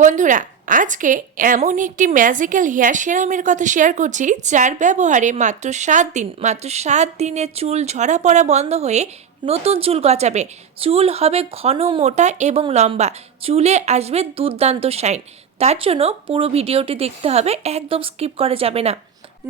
বন্ধুরা, আজকে এমন একটি ম্যাজিক্যাল হেয়ার সেরামের কথা শেয়ার করছি, যার ব্যবহারে মাত্র সাত দিন, মাত্র সাত দিনে চুল ঝরা পড়া বন্ধ হয়ে নতুন চুল গজাবে। চুল হবে ঘন, মোটা এবং লম্বা। চুলে আসবে দুর্দান্ত শাইন তার জন্য পুরো ভিডিওটি দেখতে হবে, একদম স্কিপ করা যাবে না।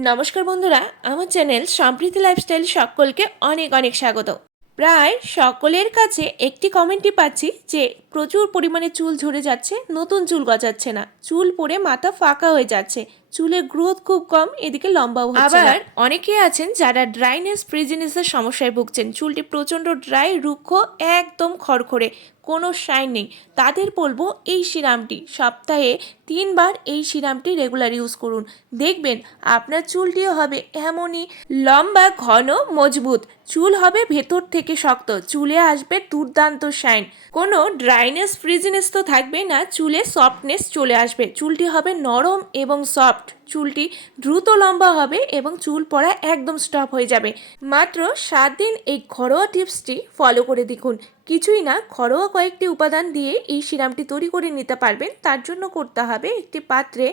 নমস্কার বন্ধুরা, আমার চ্যানেল সম্প্রীতি লাইফস্টাইল সকলকে অনেক অনেক স্বাগত। প্রায় সকলের কাছে একটি কমেন্টই পাচ্ছি যে প্রচুর পরিমাণে চুল ঝরে যাচ্ছে, নতুন চুল গজাচ্ছে না। চুল পরে মাথা ফাঁকা হয়ে যাচ্ছে। চুলের গ্রোথ খুব কম, এদিকে লম্বাও হচ্ছে আবার অনেকে আছেন যারা ড্রাইনেস ফ্রিজিনেসের সমস্যায় ভুগছেন। চুলটি প্রচণ্ড ড্রাই রুক্ষ, একদম খড়খড়ে, কোনো শাইন নেই। তাদের বলব এই সিরামটি, সপ্তাহে তিনবার এই সিরামটি রেগুলার ইউজ করুন। দেখবেন আপনার চুলটিও হবে এমনই লম্বা, ঘন, মজবুত। চুল হবে ভেতর থেকে শক্ত, চুলে আসবে দুর্দান্ত শাইন কোনো ড্রাইনেস ফ্রিজিনেস তো থাকবে না, চুলে সফটনেস চলে আসবে। চুলটি হবে নরম এবং সফট চুলটি দ্রুত লম্বা হবে এবং চুল পড়া একদম স্টপ হয়ে যাবে। মাত্র সাত দিন এই ঘরোয়া টিপসটি ফলো করে দেখুন। কিছুই না, ঘরোয়া কয়েকটি উপাদান দিয়ে এই সিরামটি তৈরি করে নিতে পারবেন। তার জন্য করতে হবে একটি পাত্রে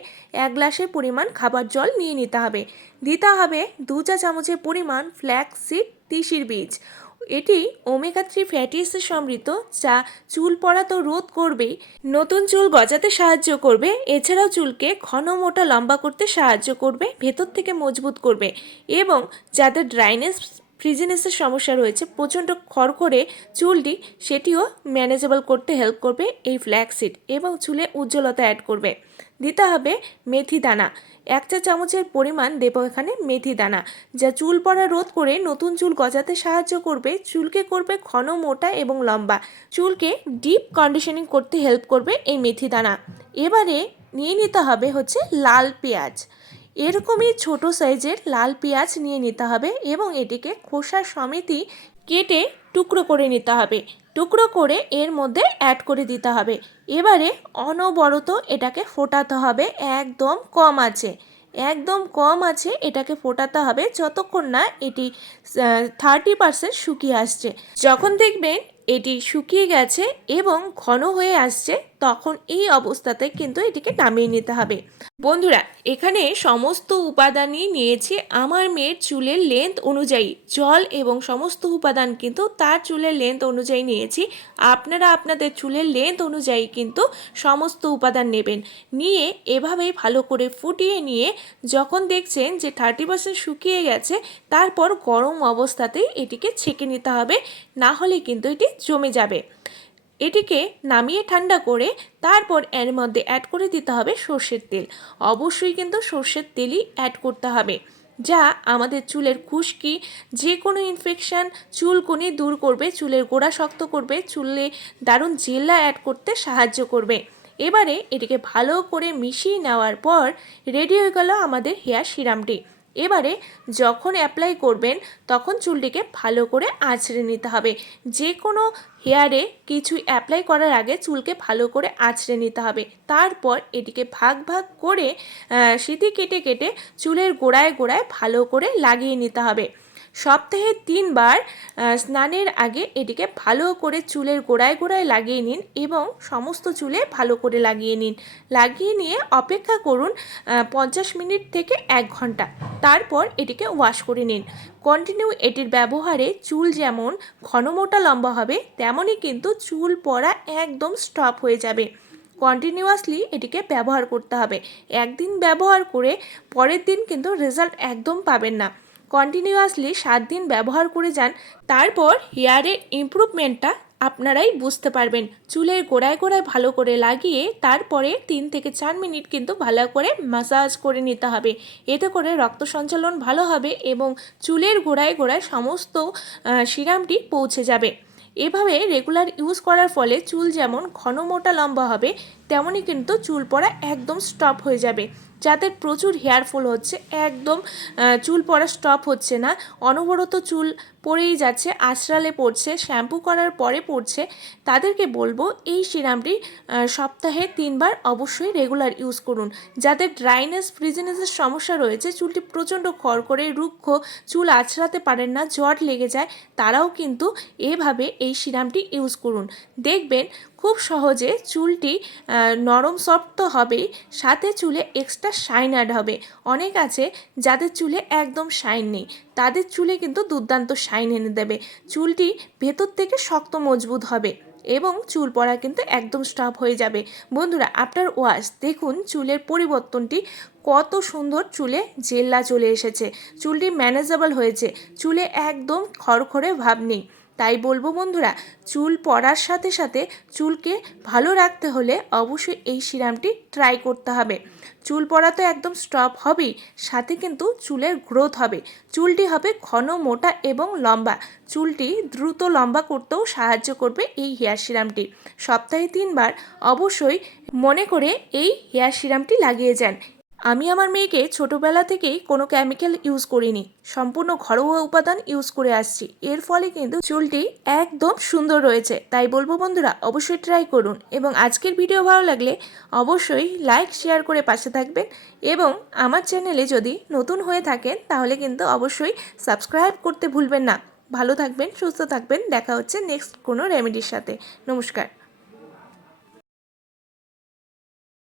এক গ্লাসের পরিমাণ খাবার জল নিয়ে নিতে হবে। দিতে হবে দু চা চামচের পরিমাণ ফ্ল্যাক্স সিড তিসির বীজ। এটি ওমেগা থ্রি ফ্যাটি অ্যাসিড সমৃদ্ধ, যা চুল পড়া তো রোধ করবেই নতুন চুল গজাতে সাহায্য করবে, এছাড়াও চুলকে ঘন মোটা লম্বা করতে সাহায্য করবে, ভেতর থেকে মজবুত করবে এবং যাদের ড্রাইনেস ফ্রিজিনেসের সমস্যা রয়েছে, প্রচণ্ড খড়খড়ে চুলটি, সেটিও ম্যানেজেবল করতে হেল্প করবে এই ফ্ল্যাক্সিড এবং চুলে উজ্জ্বলতা অ্যাড করবে। দিতে হবে মেথি দানা। এক চা চামচের পরিমাণ দেবো এখানে মেথি দানা, যা চুল পড়া রোধ করে নতুন চুল গজাতে সাহায্য করবে, চুলকে করবে ঘন, মোটা এবং লম্বা। চুলকে ডিপ কন্ডিশনিং করতে হেল্প করবে এই মেথি দানা। এবারে নিয়ে নিতে হবে হচ্ছে লাল পেঁয়াজ। এরকমই ছোট সাইজের লাল পেঁয়াজ নিয়ে নিতে হবে এবং এটিকে খোসা সমেতই কেটে টুকরো করে নিতে হবে। টুকরো করে এর মধ্যে অ্যাড করে দিতে হবে। এবারে অনবরত এটাকে ফোটাতে হবে, একদম কম আছে। একদম কম আছে এটাকে ফোটাতে হবে যতক্ষণ না এটি থার্টি পার্সেন্ট শুকিয়ে আসছে। যখন দেখবেন এটি শুকিয়ে গেছে এবং ঘন হয়ে আসছে তখন এই অবস্থাতে কিন্তু এটিকে নামিয়ে নিতে হবে। বন্ধুরা, এখানে সমস্ত উপাদানই নিয়েছি। আমার মেয়ের চুলের লেন্থ অনুযায়ী জল এবং সমস্ত উপাদান কিন্তু তার চুলের লেন্থ অনুযায়ী নিয়েছি। আপনারা আপনাদের চুলের লেন্থ অনুযায়ী কিন্তু সমস্ত উপাদান নেবেন। নিয়ে এভাবেই ভালো করে ফুটিয়ে নিয়ে যখন দেখছেন যে থার্টি পার্সেন্ট শুকিয়ে গেছে, তারপর গরম অবস্থাতেই এটিকে ছেঁকে নিতে হবে। না হলে কিন্তু এটি জমে যাবে। এটিকে নামিয়ে ঠান্ডা করে তারপর এর মধ্যে অ্যাড করে দিতে হবে সর্ষের তেল। অবশ্যই কিন্তু সর্ষের তেলই অ্যাড করতে হবে, যা আমাদের চুলের খুশকি যে কোনো ইনফেকশান চুলকুনি দূর করবে, চুলের গোড়া শক্ত করবে, চুলে দারুণ জেল্লা অ্যাড করতে সাহায্য করবে। এবারে এটিকে ভালো করে মিশিয়ে নেওয়ার পর রেডি হয়ে গেল আমাদের হেয়ার সিরামটি এবারে যখন অ্যাপ্লাই করবেন, তখন চুলটিকে ভালো করে আঁচড়ে নিতে হবে। যে কোনো হেয়ারে কিছু অ্যাপ্লাই করার আগে চুলকে ভালো করে আঁচড়ে নিতে হবে। তারপর এটিকে ভাগ ভাগ করে সিঁথি কেটে কেটে চুলের গোড়ায় গোড়ায় ভালো করে লাগিয়ে নিতে হবে। সপ্তাহে তিনবার স্নানের আগে এটিকে ভালো করে চুলের গোড়ায় গোড়ায় লাগিয়ে নিন এবং সমস্ত চুলে ভালো করে লাগিয়ে নিন। লাগিয়ে নিয়ে অপেক্ষা করুন পঞ্চাশ মিনিট থেকে এক ঘণ্টা। তারপর এটিকে ওয়াশ করে নিন। কন্টিনিউ এটির ব্যবহারে চুল যেমন ঘনমোটা লম্বা হবে তেমনই কিন্তু চুল পড়া একদম স্টপ হয়ে যাবে। কন্টিনিউয়াসলি এটিকে ব্যবহার করতে হবে। একদিন ব্যবহার করে পরের দিন কিন্তু রেজাল্ট একদম পাবেন না। কন্টিনিউয়াসলি সাত দিন ব্যবহার করে যান, তারপর হেয়ারের ইমপ্রুভমেন্টটা আপনারাই বুঝতে পারবেন। চুলের গোড়ায় গোড়ায় ভালো করে লাগিয়ে তারপরে তিন থেকে চার মিনিট কিন্তু ভালো করে মাসাজ করে নিতে হবে। এতে করে রক্ত সঞ্চালন ভালো হবে এবং চুলের গোড়ায় গোড়ায় সমস্ত সিরামটি পৌঁছে যাবে। এভাবে রেগুলার ইউজ করার ফলে চুল যেমন ঘন মোটা লম্বা হবে তেমনই কিন্তু চুল পড়া একদম স্টপ হয়ে যাবে। যাদের প্রচুর হেয়ার ফল হচ্ছে, একদম চুল পড়া স্টপ হচ্ছে না। অনবরত চুল পড়েই যাচ্ছে আশ্রালে পড়ছে শ্যাম্পু করার পরে পড়ছে। তাদেরকে বলব, এই সিরামটি সপ্তাহে তিনবার অবশ্যই রেগুলার ইউজ করুন। যাদের ড্রাইনেস ফ্রিজিনেসের সমস্যা রয়েছে, চুলটি প্রচণ্ড করে রুক্ষ, চুল আছড়াতে পারেন না জট লেগে যায়, তারাও কিন্তু এভাবে এই সিরামটি ইউজ করুন। দেখবেন, খুব সহজে চুলটি নরম সফট তো হবেই, সাথে চুলে এক্সট্রা শাইন অ্যাড হবে। অনেক আছে যাদের চুলে একদম শাইন নেই। তাদের চুলে কিন্তু দুর্দান্ত শাইন এনে দেবে। চুলটি ভেতর থেকে শক্ত মজবুত হবে এবং চুল পড়া কিন্তু একদম স্টপ হয়ে যাবে। বন্ধুরা, আফটার ওয়াশ দেখুন চুলের পরিবর্তনটি কত সুন্দর চুলে জেল্লা চলে এসেছে। চুলটি ম্যানেজেবল হয়েছে। চুলে একদম খড়খড়ে ভাব নেই। তাই বলব বন্ধুরা, চুল পড়ার সাথে সাথে চুলকে ভালো রাখতে হলে অবশ্যই এই সিরামটি ট্রাই করতে হবে। চুল পড়া তো একদম স্টপ হবেই, সাথে কিন্তু চুলের গ্রোথ হবে। চুলটি হবে ঘন, মোটা এবং লম্বা। চুলটি দ্রুত লম্বা করতেও সাহায্য করবে এই হেয়ার সিরামটি। সপ্তাহে তিনবার অবশ্যই মনে করে এই হেয়ার সিরামটি লাগিয়ে যান। আমি আমার মেয়েকে ছোটোবেলা থেকেই কোনো কেমিক্যাল ইউজ করিনি। সম্পূর্ণ ঘরোয়া উপাদান ইউজ করে আসছি। এর ফলে কিন্তু চুলটি একদম সুন্দর রয়েছে। তাই বলব বন্ধুরা, অবশ্যই ট্রাই করুন এবং আজকের ভিডিও ভালো লাগলে অবশ্যই লাইক শেয়ার করে পাশে থাকবেন এবং আমার চ্যানেলে যদি নতুন হয়ে থাকেন, তাহলে কিন্তু অবশ্যই সাবস্ক্রাইব করতে ভুলবেন না। ভালো থাকবেন, সুস্থ থাকবেন। দেখা হচ্ছে নেক্সট কোনো রেমেডির সাথে। নমস্কার।